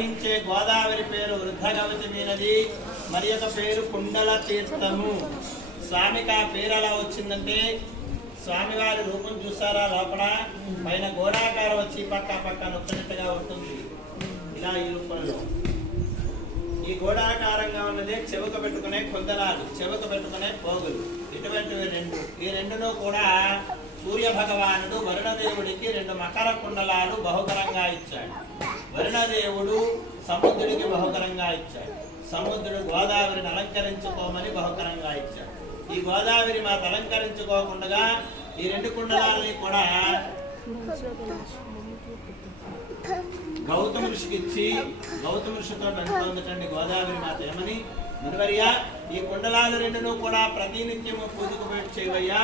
ప్రవహించే గోదావరి పేరు వృద్ధగవతి మీనది, మరి యొక్క పేరు కుండల తీర్థము. స్వామికి ఆ పేరు ఎలా వచ్చిందంటే, స్వామివారి రూపం చూసారా, లోపల పైన గోడాకారం వచ్చి పక్క నొక్కినట్టుగా ఉంటుంది. ఇలా ఈ రూపంలో ఈ గోడాకారంగా ఉన్నదే చెవుక పెట్టుకునే కుందలాలు, చెవుక పెట్టుకునే పోగులు, ఇటువంటివి రెండు. ఈ రెండును కూడా సూర్య భగవానుడు వరుణదేవుడికి 2 మకర కుండలాలు బహుకరంగా ఇచ్చాడు. వరుణదేవుడు సముద్రుడికి బహుకరంగా ఇచ్చాడు. సముద్రుడు గోదావరిని అలంకరించుకోమని బహుకరంగా ఇచ్చాడు. ఈ గోదావరి మాత అలంకరించుకోకుండా ఈ 2 కుండలాలని కూడా గౌతమ ఋషికి ఇచ్చి, గౌతమ ఋషితో అంటుందటండి గోదావరి మాత ఏమని, మునివర్య ఈ కుండలాలు 2ను కూడా ప్రతినిత్యము పూజకు పెట్టి చేయవయ్యా.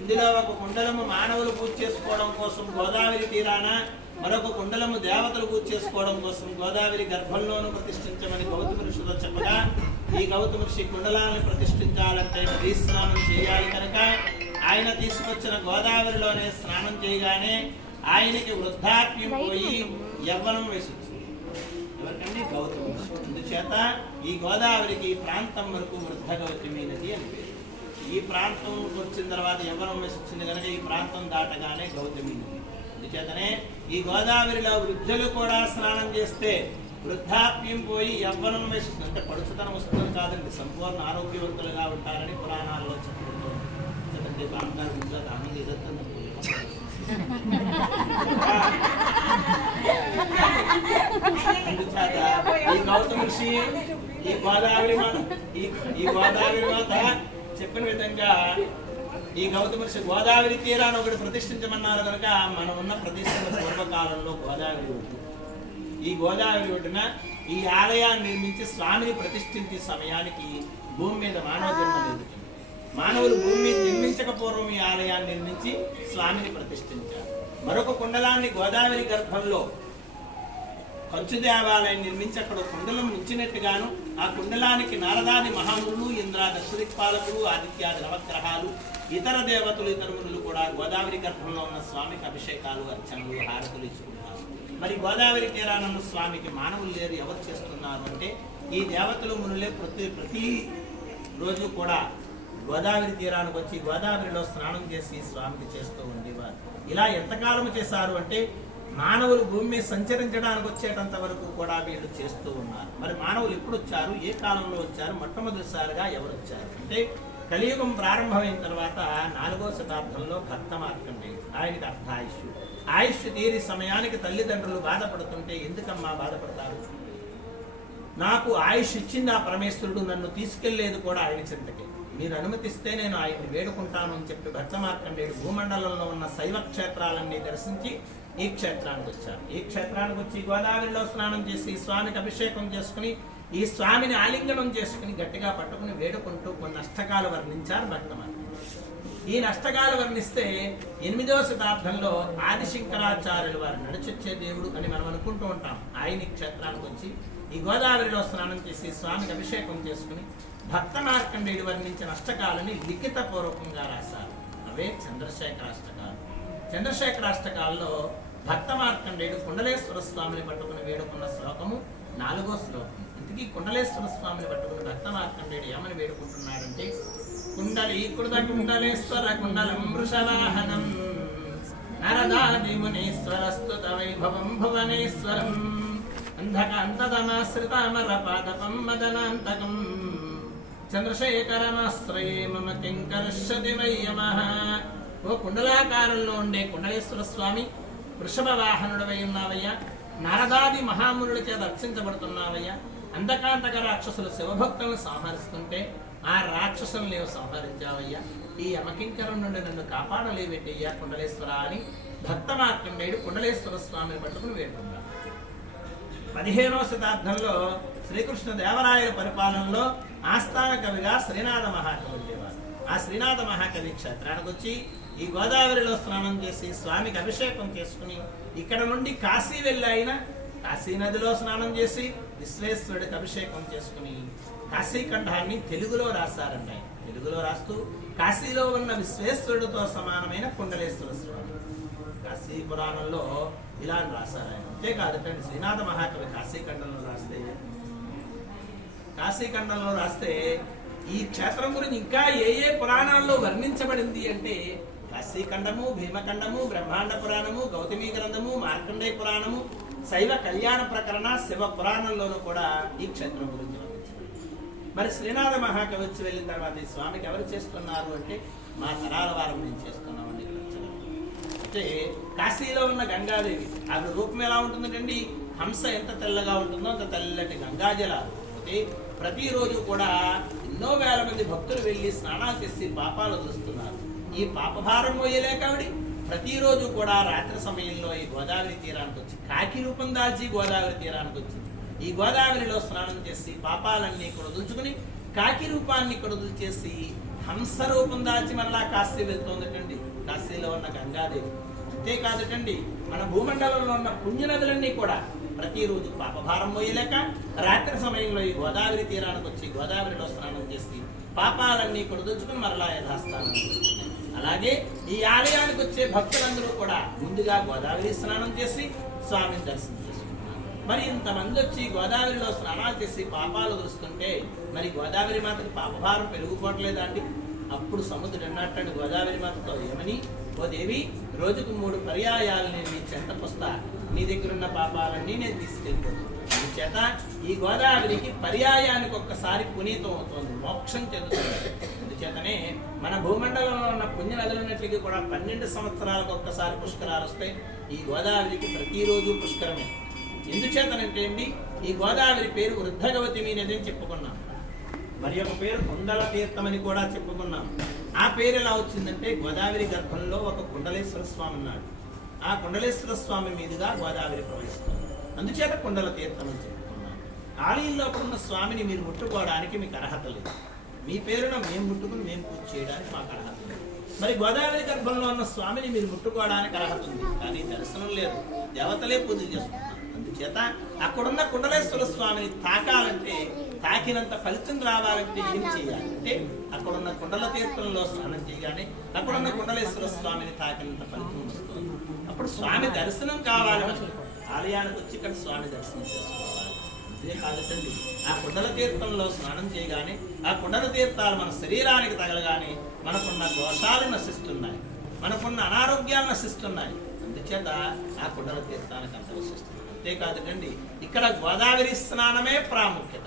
ఇందులో ఒక కుండలము మానవులు పూజ చేసుకోవడం కోసం గోదావరి తీరాన, మరొక కుండలము దేవతలు పూజ చేసుకోవడం కోసం గోదావరి గర్భంలోనూ ప్రతిష్ఠించమని గౌతమ ఋషితో చెప్పగా, ఈ గౌతమ ఋషి కుండలాలను ప్రతిష్ఠించాలంటే నదీ స్నానం చేయాలి కనుక ఆయన తీసుకొచ్చిన గోదావరిలోనే స్నానం చేయగానే ఆయనకి వృద్ధాప్యం పోయి యవ్వనం వేసొచ్చింది. ఎవరికండి? గౌతమ ఋషి. అందుచేత ఈ గోదావరికి ఈ ప్రాంతం వరకు వృద్ధగౌతమి నది అని పేరు. ఈ ప్రాంతం వచ్చిన తర్వాత యవ్వనం వేసొచ్చింది కనుక ఈ ప్రాంతం దాటగానే గౌతమి నది. అందుచేతనే ఈ గోదావరిలో వృద్ధులు కూడా స్నానం చేస్తే వృద్ధాప్యం పోయి యవ్వనం వేస్తుంది. అంటే పడుచుతనం వస్తుంది కాదండి, సంపూర్ణ ఆరోగ్యవంతులుగా ఉంటారని పురాణాల్లో చెప్పుకుంటూ ఈ గౌతమ ఋషి ఈ గోదావరి మాత చెప్పిన విధంగా ఈ గౌతమ ఋషి గోదావరి తీరాన్ని ఒకటి ప్రతిష్ఠించమన్నారు కనుక మనం ఉన్న ప్రతిష్ఠిత పూర్వకాలంలో గోదావరి ఒడ్డు, ఈ గోదావరి ఒడ్డున ఈ ఆలయాన్ని నిర్మించి స్వామిని ప్రతిష్ఠించే సమయానికి భూమి మీద మానవ జన్మ లేదు. మానవులు భూమి నిర్మించక పూర్వం ఈ ఆలయాన్ని నిర్మించి స్వామిని ప్రతిష్ఠించారు. మరొక కుండలాన్ని గోదావరి గర్భంలో కంచు దేవాలయం నిర్మించి అక్కడ కుండలం ఉంచినట్టుగాను ఆ కుండలానికి నారదాది మహాములు, ఇంద్ర దశదిక్పాలకులు, ఆదిత్యాది నవగ్రహాలు, ఇతర దేవతలు, ఇతర మునులు కూడా గోదావరి గర్భంలో ఉన్న స్వామికి అభిషేకాలు, అర్చనలు, హారతులు ఇచ్చుకుంటారు. మరి గోదావరి తీరానందు స్వామికి మానవులు లేరు, ఎవరు చేస్తున్నారు అంటే ఈ దేవతలు మునులే ప్రతి రోజు కూడా గోదావరి తీరానికి వచ్చి గోదావరిలో స్నానం చేసి స్వామికి చేస్తూ ఉండేవారు. ఇలా ఎంతకాలం చేశారు అంటే మానవులు భూమి మీద సంచరించడానికి వచ్చేటంత వరకు కూడా వీళ్ళు చేస్తూ ఉన్నారు. మరి మానవులు ఎప్పుడు వచ్చారు, ఏ కాలంలో వచ్చారు, మొట్టమొదటిసారిగా ఎవరు వచ్చారు అంటే కలియుగం ప్రారంభమైన తర్వాత 4వ శతాబ్దంలో భక్త మార్కండేయుడు, ఆయనకి ఆయుష్ తీరి సమయానికి తల్లిదండ్రులు బాధపడుతుంటే, ఎందుకమ్మా బాధపడతారు, నాకు ఆయుష్ ఇచ్చింది ఆ పరమేశ్వరుడు, నన్ను తీసుకెళ్లేదు కూడా ఆయన చింతకే, మీరు అనుమతిస్తే నేను ఆయన్ని వేడుకుంటాను అని చెప్పి భక్త మార్కండేయుడు భూమండలంలో ఉన్న శైవ క్షేత్రాలన్నీ దర్శించి ఈ క్షేత్రానికి వచ్చారు. ఈ క్షేత్రానికి వచ్చి గోదావరిలో స్నానం చేసి స్వామికి అభిషేకం చేసుకుని ఈ స్వామిని ఆలింగనం చేసుకుని గట్టిగా పట్టుకుని వేడుకుంటూ కొన్ని అష్టకాలు వర్ణించారు భక్త మార్కండేయుడు. ఈ అష్టకాలు వర్ణిస్తే 8వ శతాబ్దంలో ఆదిశంకరాచార్యులు వారు నడిచొచ్చే దేవుడు అని మనం అనుకుంటూ ఉంటాం. ఆయన ఈ క్షేత్రానికి వచ్చి ఈ గోదావరిలో స్నానం చేసి స్వామికి అభిషేకం చేసుకుని భక్త మార్కండేయుడు వర్ణించిన అష్టకాలని లిఖిత పూర్వకంగా రాశారు. అవే చంద్రశేఖరాష్టకాలు. చంద్రశేఖరాష్టకాల్లో భక్త మార్కండేయుడు కుండలేశ్వర స్వామిని పట్టుకుని వేడుకున్న శ్లోకము 4వ శ్లోకం. ఇంతకీ కుండలేశ్వర స్వామిని పట్టుకుని భక్త మార్కండేయుడు ఏమని వేడుకుంటున్నాడంటే, కుండలీకృత కుండలేశ్వర కుండలం వృషవాహనం నరదాది మునీశ్వరస్తుత వైభవం భువనేశ్వరం అంధకాంతదమాశ్రితామర పాదపం మదనాంతకం చంద్రశేఖరమాశ్రయే మమ కింకర్షతి వయ్యమః. ఓ కుండలాకారంలో ఉండే కుండలేశ్వర స్వామి, వృషభ వాహనుడవై ఉన్నావయ్యా, నారదాది మహామునుల చేత అర్చించబడుతున్నావయ్యా. అంధకాంతక రాక్షసులు శివభక్తులను సంహరిస్తుంటే ఆ రాక్షసులు నీవు సంహరించావయ్యా, ఈ యమకింకరం నుండి నన్ను కాపాడలేవెట్టయ్యా కుండలేశ్వర అని భక్త మార్కండేయుడు కుండలేశ్వర స్వామిని పట్టుకుని వేడుకున్నాడు. 15వ శతాబ్దంలో శ్రీకృష్ణ దేవరాయల పరిపాలనలో ఆస్థాన కవిగా శ్రీనాథ మహాకవి ఉండేవారు. ఆ శ్రీనాథ మహాకవి క్షేత్రానికి వచ్చి ఈ గోదావరిలో స్నానం చేసి స్వామికి అభిషేకం చేసుకుని ఇక్కడ నుండి కాశీ వెళ్ళి ఆయన కాశీ నదిలో స్నానం చేసి విశ్వేశ్వరుడికి అభిషేకం చేసుకుని కాశీఖండాన్ని తెలుగులో రాశారండి. ఆయన తెలుగులో రాస్తూ కాశీలో ఉన్న విశ్వేశ్వరుడితో సమానమైన కుండలేశ్వర స్వామి, కాశీ కాశీ పురాణంలో ఇలా రాశారు ఆయన. అంతేకాదండి శ్రీనాథ మహాకవి కాశీఖండంలో రాస్తే ఈ క్షేత్రం గురించి ఇంకా ఏ ఏ పురాణాల్లో వర్ణించబడింది అంటే కాశీఖండము, భీమఖండము, బ్రహ్మాండ పురాణము, గౌతమి గ్రంథము, మార్కండేయ పురాణము, శైవ కళ్యాణ ప్రకరణ, శివ పురాణంలోనూ కూడా ఈ క్షేత్రం గురించి వర్ణించబడింది. మరి శ్రీనాథ మహాకవి వచ్చి వెళ్ళిన తర్వాత ఈ స్వామికి ఎవరు చేస్తున్నారు అంటే మా తరాల వారం మేము చేస్తున్నామండి. అంటే కాశీలో ఉన్న గంగాదేవి ఆవిడ రూపం ఎలా ఉంటుందండి, హంస ఎంత తెల్లగా ఉంటుందో అంత తెల్లటి గంగాజలాలు. అంటే ప్రతిరోజు కూడా ఎన్నో వేల మంది భక్తులు వెళ్ళి స్నానాలు చేసి పాపాలు చూస్తున్నారు. ఈ పాపభారం మోయలేక ఆవిడ ప్రతిరోజు కూడా రాత్రి సమయంలో ఈ గోదావరి తీరానికి వచ్చి కాకి రూపం దాల్చి గోదావరి తీరానికి వచ్చి ఈ గోదావరిలో స్నానం చేసి పాపాలన్నీ ఇక్కడ వదులుచుకుని కాకి రూపాన్ని ఇక్కడ వదులు చేసి హంస రూపం దాల్చి మరలా కాశీ వెళ్తోందటండి. కాశీలో ఉన్న గంగాదేవి. అంతేకాదటండి మన భూమండలంలో ఉన్న పుణ్యనదులన్నీ కూడా ప్రతిరోజు పాపభారం మోయలేక రాత్రి సమయంలో ఈ గోదావరి తీరానికి వచ్చి గోదావరిలో స్నానం చేసి పాపాలన్నీ కొడుదుచుకుని మరలా యథాస్థానం. అలాగే ఈ ఆలయానికి వచ్చే భక్తులందరూ కూడా ముందుగా గోదావరి స్నానం చేసి స్వామిని దర్శనం చేసుకుంటున్నారు. మరి ఇంతమంది వచ్చి గోదావరిలో స్నానాలు చేసి పాపాలు వదులుస్తుంటే మరి గోదావరి మాతకి పాపభారం పెరిగిపోవట్లేదా అండి? అప్పుడు సముద్రుడు అన్నట్టండి గోదావరి మాతతో, ఏమని, ఓ దేవి, రోజుకు 3 పర్యాయాలు నేను నీ చెంతకొస్తా, నీ దగ్గర ఉన్న పాపాలన్నీ నేను తీసుకెళ్ళిపోతాను. చేత ఈ గోదావరికి పర్యాయానికి ఒక్కసారి పునీతం అవుతుంది, మోక్షం చెందుతుంది. అందుచేతనే మన భూమండలంలో ఉన్న పుణ్య నదులన్నిటికీ కూడా 12 సంవత్సరాలకు ఒక్కసారి పుష్కరాలు వస్తాయి. ఈ గోదావరికి ప్రతిరోజు పుష్కరమే. ఎందుచేతనంటే అండి ఈ గోదావరి పేరు వృద్ధగవతిమి నది అని చెప్పుకున్నాం. మరి ఒక పేరు కుండల తీర్థం అని కూడా చెప్పుకున్నాం. ఆ పేరు ఎలా వచ్చిందంటే గోదావరి గర్భంలో ఒక కుండలేశ్వర స్వామి ఉన్నాడు. ఆ కుండలేశ్వర స్వామి మీదుగా గోదావరి ప్రవహిస్తుంది. అందుచేత కుండల తీర్థం అని చెప్పుకున్నాం. ఆలయంలో ఉన్న స్వామిని మీరు ముట్టుకోవడానికి మీకు అర్హత లేదు. మీ పేరున మేము ముట్టుకుని మేము పూజ చేయడానికి మాకు అర్హత లేదు. మరి గోదావరి గర్భంలో ఉన్న స్వామిని మీరు ముట్టుకోవడానికి అర్హత ఉంది, కానీ దర్శనం లేదు. దేవతలే పూజ చేస్తున్నారు. అందుచేత అక్కడున్న కుండలేశ్వర స్వామిని తాకాలంటే, తాకినంత ఫలితం రావాలంటే ఏం చేయాలి అంటే అక్కడున్న కుండల తీర్థంలో స్నానం చేయగానే అక్కడున్న కుండలేశ్వర స్వామిని తాకినంత ఫలితం వస్తుంది. అప్పుడు స్వామి దర్శనం కావాలి. ఆలయానికి వచ్చి ఇక్కడ స్వామి దర్శనం చేసుకోవాలి. ఇదే కాదండి ఆ కుండల తీర్థంలో స్నానం చేయగానే ఆ కుండల తీర్థాలు మన శరీరానికి తగలగానే మనకున్న దోషాలు నశిస్తున్నాయి, మనకున్న అనారోగ్యాలు నశిస్తున్నాయి. అందుచేత ఆ కుండల తీర్థానికి అంత విశిస్తుంది. అంతేకాదండి ఇక్కడ గోదావరి స్నానమే ప్రాముఖ్యత.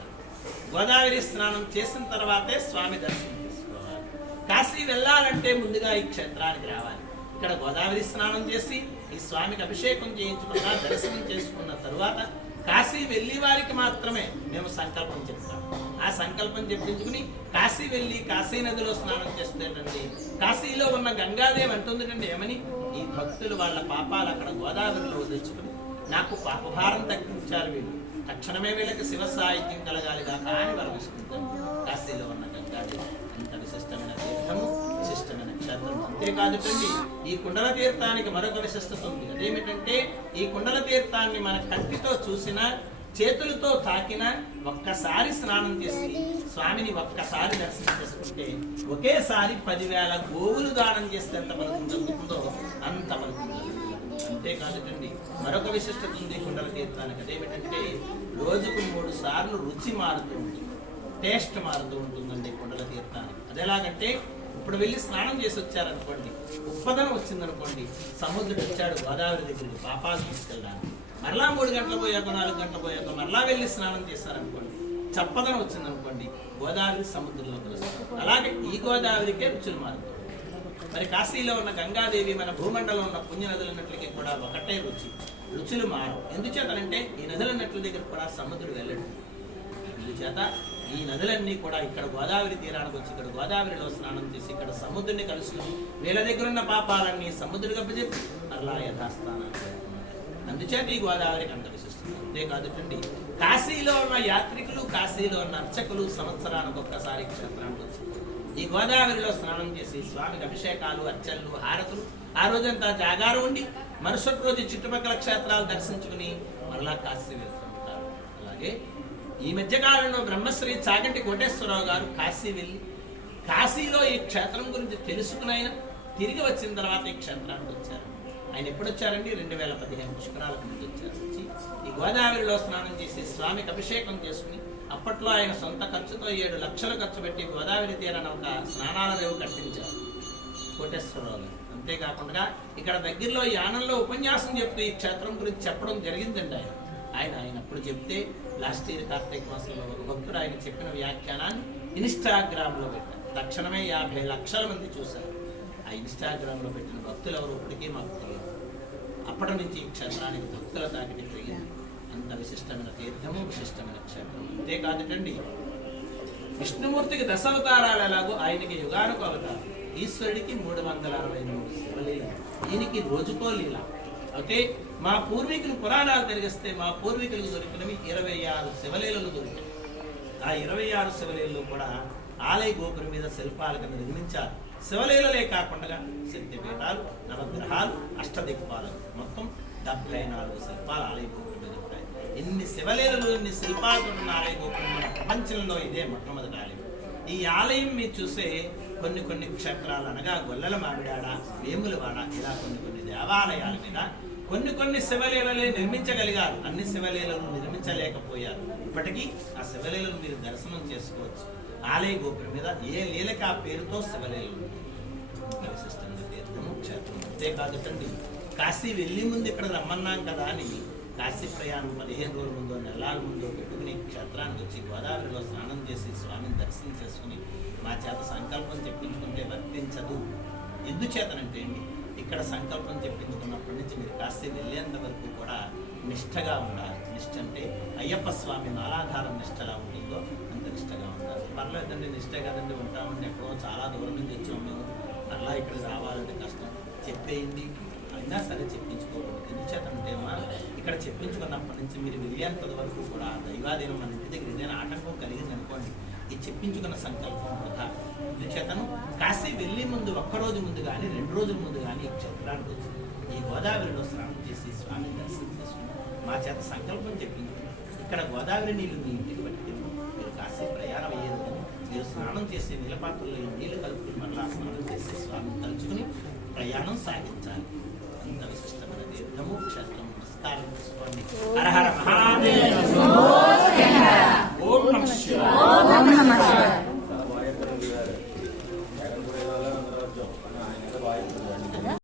గోదావరి స్నానం చేసిన తర్వాతే స్వామి దర్శనం చేసుకోవాలి. కాశీ వెళ్ళాలంటే ముందుగా ఈ క్షేత్రానికి రావాలి. ఇక్కడ గోదావరి స్నానం చేసి ఈ స్వామికి అభిషేకం చేయించుకున్న దర్శనం చేసుకున్న తరువాత కాశీ వెళ్ళి వారికి మాత్రమే మేము సంకల్పం చెప్తాం. ఆ సంకల్పం చెప్పించుకుని కాశీ వెళ్ళి కాశీ నదిలో స్నానం చేస్తేటండి కాశీలో ఉన్న గంగాదేవి అంటుందండి, ఏమని, ఈ భక్తులు వాళ్ళ పాపాలు అక్కడ గోదావరిలో వదిలించుకుని నాకు పాపభారం తగ్గించారు, వీళ్ళు తక్షణమే వీళ్ళకి శివ సాహిత్యం కలగాలిగా కానీ వరమిస్తుంటాం. కాశీలో ఉన్న గంగాదేవి అంత విశిష్టమైన తీర్థము, విశిష్టమైన క్షేత్రం. అంతేకాదండి ఈ కుండల తీర్థానికి మరొక విశిష్టత ఉంది. అదేమిటంటే ఈ కుండల తీర్థాన్ని మన కంటితో చూసినా చేతులతో తాకినా ఒక్కసారి స్నానం చేసి స్వామిని ఒక్కసారి దర్శనం చేసుకుంటే ఒకేసారి 10,000 గోవులు దానం చేస్తే ఎంత ఫలితం జరుగుతుందో అంత ఫలితం జరుగుతుంది. అంతేకాదండి మరొక విశిష్టత ఉంది కుండల తీర్థానికి. అదేమిటంటే రోజుకు 3 సార్లు రుచి మారుతూ ఉంటుంది, టేస్ట్ మారుతూ ఉంటుందండి కుండల తీర్థానికి. అదేలాగంటే ఇప్పుడు వెళ్ళి స్నానం చేసి వచ్చారనుకోండి, ఉప్పదనం వచ్చిందనుకోండి, సముద్రుడు వచ్చాడు గోదావరి దగ్గరికి పాపాలు తీసుకెళ్ళడానికి, మరలా 3 గంటలు పోయాక 4 గంటలు పోయాక మరలా వెళ్ళి స్నానం చేశారనుకోండి, చప్పదనం వచ్చిందనుకోండి, గోదావరి సముద్రంలో కలుస్తుంది. అలాగే ఈ గోదావరికే రుచులు మారుతుంది. మరి కాశీలో ఉన్న గంగాదేవి మన భూమండలం ఉన్న పుణ్య నదులన్నింటికి కూడా ఒకటే రుచులు మారు. ఎందుచేతనంటే ఈ నదులన్నింటి దగ్గర కూడా సముద్రుడు వెళ్ళడు. అందుచేత ఈ నదులన్నీ కూడా ఇక్కడ గోదావరి తీరానికి వచ్చి ఇక్కడ గోదావరిలో స్నానం చేసి ఇక్కడ సముద్రుని కలుసుకుని వీళ్ళ దగ్గర ఉన్న పాపాలన్నీ సముద్రుడు గప్పచెప్పి అలా యథాస్థానాన్ని. అందుచేత ఈ గోదావరికి అంత విశిష్టం. అంతేకాదండి కాశీలో ఉన్న యాత్రికులు, కాశీలో ఉన్న అర్చకులు సంవత్సరానికి ఒక్కసారి క్షేత్రానికి వచ్చి ఈ గోదావరిలో స్నానం చేసి స్వామికి అభిషేకాలు, అర్చనలు, హారతులు, ఆ రోజంతా జాగారం ఉండి మరుసటి రోజు చుట్టుపక్కల క్షేత్రాలు దర్శించుకుని మరలా కాశీ వెళ్తుంటారు. అలాగే ఈ మధ్యకాలంలో బ్రహ్మశ్రీ చాగంటి కోటేశ్వరరావు గారు కాశీ వెళ్ళి కాశీలో ఈ క్షేత్రం గురించి తెలుసుకునైనా తిరిగి వచ్చిన తర్వాత ఈ క్షేత్రానికి వచ్చారు. ఆయన ఎప్పుడు వచ్చారండి? 2015 పుష్కరాలకు ముందు వచ్చారు. వచ్చి ఈ గోదావరిలో స్నానం చేసి స్వామికి అభిషేకం చేసుకుని, అప్పట్లో ఆయన సొంత ఖర్చుతో 7 లక్షలు ఖర్చు పెట్టి గోదావరి తీరాన ఒక స్నానాల రేవు కట్టించారు కోటేశ్వరరావు. అంతేకాకుండా ఇక్కడ దగ్గరలో యానంలో ఉపన్యాసం చెప్తూ ఈ క్షేత్రం గురించి చెప్పడం జరిగిందండి. ఆయన అప్పుడు చెప్తే లాస్ట్ ఇయర్ కార్తీక మాసంలో ఒక భక్తుడు ఆయన చెప్పిన వ్యాఖ్యానాన్ని ఇన్స్టాగ్రామ్లో పెట్టారు. తక్షణమే 50 లక్షల మంది చూశారు. ఆ ఇన్స్టాగ్రామ్లో పెట్టిన భక్తులు ఎవరు ఇప్పటికీ మాకు తెలియదు. అప్పటి నుంచి ఈ క్షేత్రానికి భక్తుల తాకిడి పెరిగింది. అంత విశిష్టమైన తీర్థము, విశిష్టమైన క్షేత్రం. అంతేకాదుటండి, విష్ణుమూర్తికి 10 అవతారాలు ఎలాగో ఆయనకి యుగానికి అవతారం. ఈశ్వరుడికి 363 శివలీల, ఈయనకి రోజుకో లీల. ఓకే, మా పూర్వీకులు పురాణాలు తిరిగిస్తే మా పూర్వీకులకు దొరికినవి 26 శివలీలలు దొరికాయి. ఆ 26 శివలీలలో కూడా ఆలయ గోపురం మీద శిల్పాల కింద నిర్మించారు. శివలీలలే కాకుండా శక్తిపీఠాలు, నవగ్రహాలు, అష్టదిక్పాలు, మొత్తం 74 శిల్పాలు ఆలయ గోపురం మీద ఉంటాయి. ఎన్ని శివలీలలు, ఎన్ని శిల్పాలు ఉన్న ఆలయ గోపురం మన ప్రపంచంలో ఇదే మొట్టమొదటి ఆలయం. ఈ ఆలయం మీరు చూసే కొన్ని క్షేత్రాలు అనగా గొల్లల మామిడాడ, వేములవాడ, ఇలా కొన్ని దేవాలయాల మీద కొన్ని శివలీలలే నిర్మించగలిగారు. అన్ని శివలీలలు నిర్మించలేకపోయారు. ఇప్పటికీ ఆ శివలీలను మీరు దర్శనం చేసుకోవచ్చు. ఆలయ గోపురం మీద ఏ లీలకి ఆ పేరుతో శివలీలలు. విశిష్టంగా తీర్థము క్షేత్రం. అంతేకాదుటండి, కాశీ వెళ్ళి ముందు ఇక్కడ రమ్మన్నాం కదా అని కాశీ ప్రయాణం 15 రోజుల ముందో, నెలల ముందో పెట్టుకుని క్షేత్రానికి వచ్చి గోదావరిలో స్నానం చేసి స్వామిని దర్శనం చేసుకుని మా చేత సంకల్పం చెప్పించుకుంటే వర్తించదు. ఎందుచేతనంటే అండి, ఇక్కడ సంకల్పం చెప్పించుకున్నప్పటి నుంచి మీరు కాశీ వెళ్ళేంత వరకు కూడా నిష్ఠగా ఉండాలి. నిష్ఠ అంటే అయ్యప్ప స్వామి మాలాధారం నిష్ఠలా ఉంటుందో అంత నిష్ఠగా ఉండాలి. పర్లేదండి, నిష్ఠ కదండి ఉంటామంటే ఎక్కడో చాలా దూరం నుంచి వచ్చాము మేము, అలా ఇక్కడికి రావాలంటే కష్టం, చెప్పేయండి అయినా సరే చెప్పించుకోకూడదు. ఎందుచేతంటే ఇక్కడ చెప్పించుకున్నప్పటి నుంచి మీరు వెళ్ళేంత వరకు కూడా దైవాధీనం మన ఇంటి దగ్గర ఏదైనా ఆటంకం కలిగింది అనుకోండి, ఈ చెప్పించుకున్న సంకల్పం వృధా. ఎందుచేతను కాశీ వెళ్ళే ముందు 1 రోజు ముందు కానీ 2 రోజుల ముందు కానీ ఈ క్షేత్రానికి వచ్చి ఈ గోదావరిలో స్నానం చేసి స్వామిని దర్శనం చేసుకుని మా చేత సంకల్పం చెప్పించుకుని ఇక్కడ గోదావరి నీళ్లు మీ ఇంటికి పట్టుకెళ్ళి మీరు కాశీ ప్రయాణం అయ్యేది. మీరు స్నానం చేసే నీలపాత్రలో ఈ నీళ్లు కలుపుకుని మరలా స్నానం చేసి స్వామిని తలుచుకుని ప్రయాణం సాగించాలి. అంత విశిష్టమైన తీర్థము క్షేత్రం. నమస్కారం చేసుకోండి. హర హర మహా